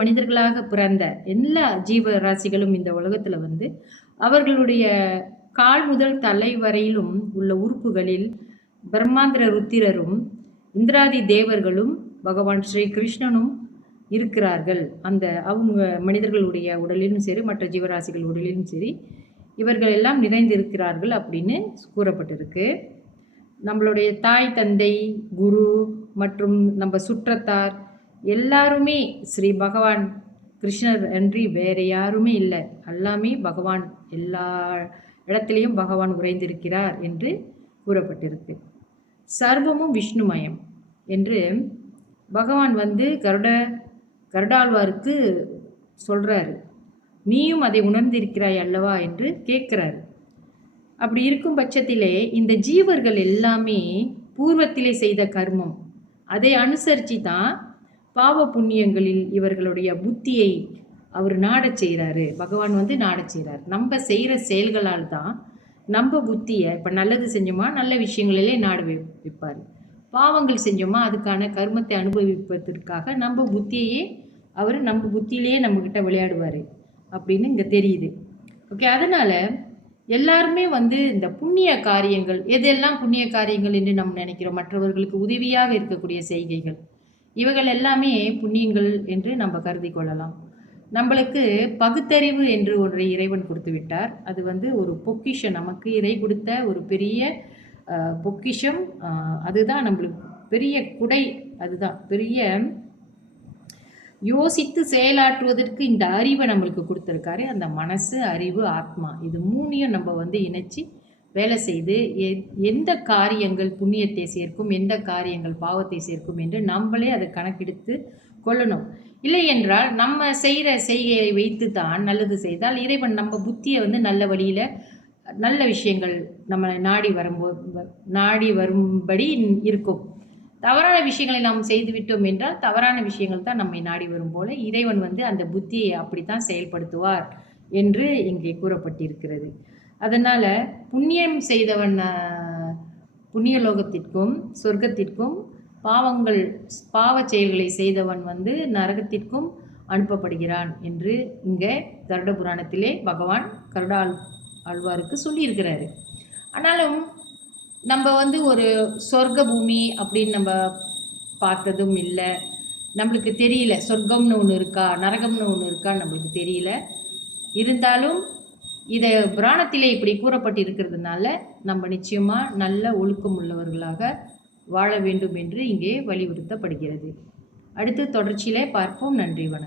மனிதர்களாக பிறந்த எல்லா ஜீவராசிகளும் இந்த உலகத்துல அவர்களுடைய கால் முதல் தலை வரையிலும் உள்ள உறுப்புகளில் பிரம்மாந்திர ருத்திரரும் இந்திராதி தேவர்களும் பகவான் ஸ்ரீ கிருஷ்ணனும் இருக்கிறார்கள். அவங்க மனிதர்களுடைய உடலிலும் சரி, மற்ற ஜீவராசிகள் உடலிலும் சரி, இவர்கள் எல்லாம் நிறைந்திருக்கிறார்கள் அப்படின்னு கூறப்பட்டிருக்கு. நம்மளுடைய தாய், தந்தை, குரு மற்றும் நம்ம சுற்றத்தார் எல்லாருமே ஸ்ரீ பகவான் கிருஷ்ணர் அன்றி வேற யாருமே இல்லை. எல்லாமே பகவான், எல்லா இடத்துலையும் பகவான் உறைந்திருக்கிறார் என்று கூறப்பட்டிருக்கு. சர்வமும் விஷ்ணுமயம் என்று பகவான் கருடாழ்வாருக்கு சொல்றாரு. நீயும் அதை உணர்ந்திருக்கிறாய் அல்லவா என்று கேட்கிறாரு. அப்படி இருக்கும் பட்சத்திலே இந்த ஜீவர்கள் எல்லாமே பூர்வத்திலே செய்த கர்மம், அதை அனுசரித்து தான் பாவ புண்ணியங்களில் இவர்களுடைய புத்தியை அவர் நாடச் செய்கிறாரு. பகவான் நாடச் செய்கிறார். நம்ம செய்கிற செயல்களால் தான் நம்ம புத்தியை, இப்போ நல்லது செஞ்சோமா நல்ல விஷயங்களிலே நாட வைப்பார், பாவங்கள் செஞ்சோமா அதுக்கான கர்மத்தை அனுபவிப்பதற்காக நம்ம புத்தியையே அவர் நம்ம புத்தியிலேயே நம்மக்கிட்ட விளையாடுவார் அப்படின்னு இங்கே தெரியுது. ஓகே, அதனால் எல்லாருமே இந்த புண்ணிய காரியங்கள், எதெல்லாம் புண்ணிய காரியங்கள் என்று நம்ம நினைக்கிறோம், மற்றவர்களுக்கு உதவியாக இருக்கக்கூடிய செய்கைகள், இவைகள் எல்லாமே புண்ணியங்கள் என்று நம்ம கருதி கொள்ளலாம். நம்மளுக்கு பகுத்தறிவு என்று ஒன்றை இறைவன் கொடுத்து விட்டார். அது ஒரு பொக்கிஷம், நமக்கு இறை கொடுத்த ஒரு பெரிய பொக்கிஷம். அதுதான் நம்மளுக்கு பெரிய குடை, அதுதான் பெரிய யோசித்து செயலாற்றுவதற்கு இந்த அறிவை நம்மளுக்கு கொடுத்துருக்காரு. அந்த மனசு, அறிவு, ஆத்மா, இது மூணையும் நம்ம இணைச்சி வேலை செய்து எந்த காரியங்கள் புண்ணியத்தை சேர்க்கும், எந்த காரியங்கள் பாவத்தை சேர்க்கும் என்று நம்மளே அதை கணக்கெடுத்து கொள்ளணும். இல்லை என்றால் நம்ம செய்கிற செய்கையை வைத்து தான் நல்லது செய்தால் இறைவன் நம்ம புத்தியை நல்ல வழியில் நல்ல விஷயங்கள் நம்ம நாடி வரும்படி இருக்கும். தவறான விஷயங்களை நாம் செய்து விட்டோம் என்றால் தவறான விஷயங்கள் தான் நம்மை நாடி வரும் போல இறைவன் அந்த புத்தியை அப்படித்தான் செயல்படுத்துவார் என்று இங்கே கூறப்பட்டிருக்கிறது. அதனால் புண்ணியம் செய்தவன் புண்ணியலோகத்திற்கும் சொர்க்கத்திற்கும், பாவ செயல்களை செய்தவன் நரகத்திற்கும் அனுப்பப்படுகிறான் என்று இங்கே கருட புராணத்திலே பகவான் ஆழ்வாருக்கு சொல்லியிருக்கிறாரு. ஆனாலும் நம்ம ஒரு சொர்க்க பூமி அப்படின்னு நம்ம பார்த்ததும் இல்லை, நம்மளுக்கு தெரியல சொர்க்கம்னு ஒன்று இருக்கா நரகம்னு ஒன்று இருக்கா நம்மளுக்கு தெரியல. இருந்தாலும் இதை புராணத்திலே இப்படி கூறப்பட்டு இருக்கிறதுனால நம்ம நிச்சயமாக நல்ல ஒழுக்கம் உள்ளவர்களாக வாழ வேண்டும் என்று இங்கே வலியுறுத்தப்படுகிறது. அடுத்து தொடர்ச்சியிலே பார்ப்போம். நன்றி, வணக்கம்.